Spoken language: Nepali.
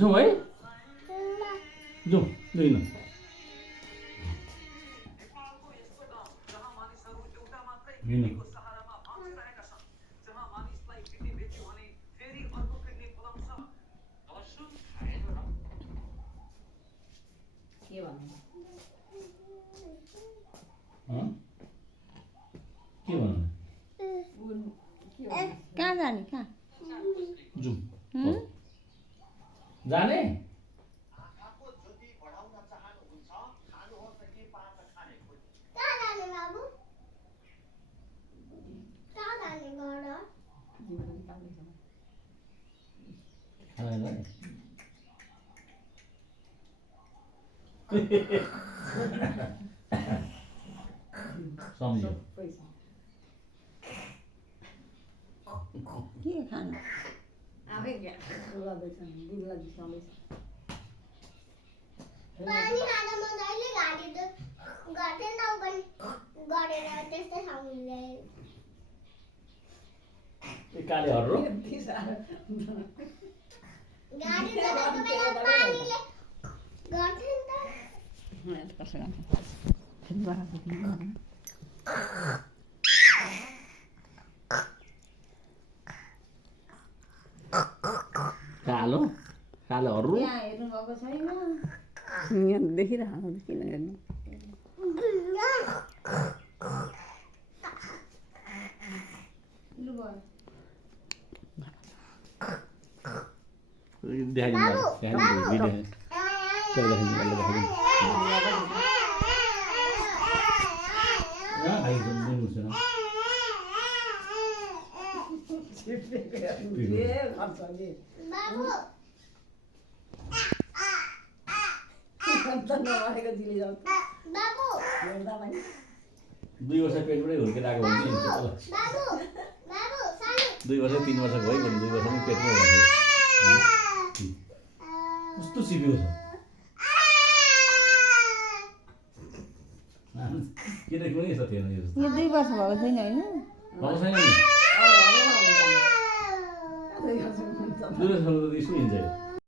जाउँ है जाउँ दुई हिँड के भन्नु कहाँ जाने कहाँ जाउँ जाने सम्झ्यो के खानु पानी खाँदा म जहिले घाँटी गर्थेँ न गरेर त्यस्तै खाउँदै काले हर्रो घाँटी चलाएको बेला पानीले गर्थेँ नि त कसो गर्नु कालो कालो हर्रो यहाँ हेर्नु भएको छैन यहाँ देखिरहेको किन हेर्नु बाबु बाबु 2 वर्ष पेटबाटै हुर्केर आएको भने चाहिँ बाबु बाबु सानो 2 वर्ष 3 वर्ष भयो भने 2 वर्षमै पेटमै हुन्छ कस्तो सिपेको छ किन कुनै यस्तो थिएन यो यो 2 वर्ष भएको छैन होइन भएको छैन नि 2 वर्ष त स्कुल हिँड्छ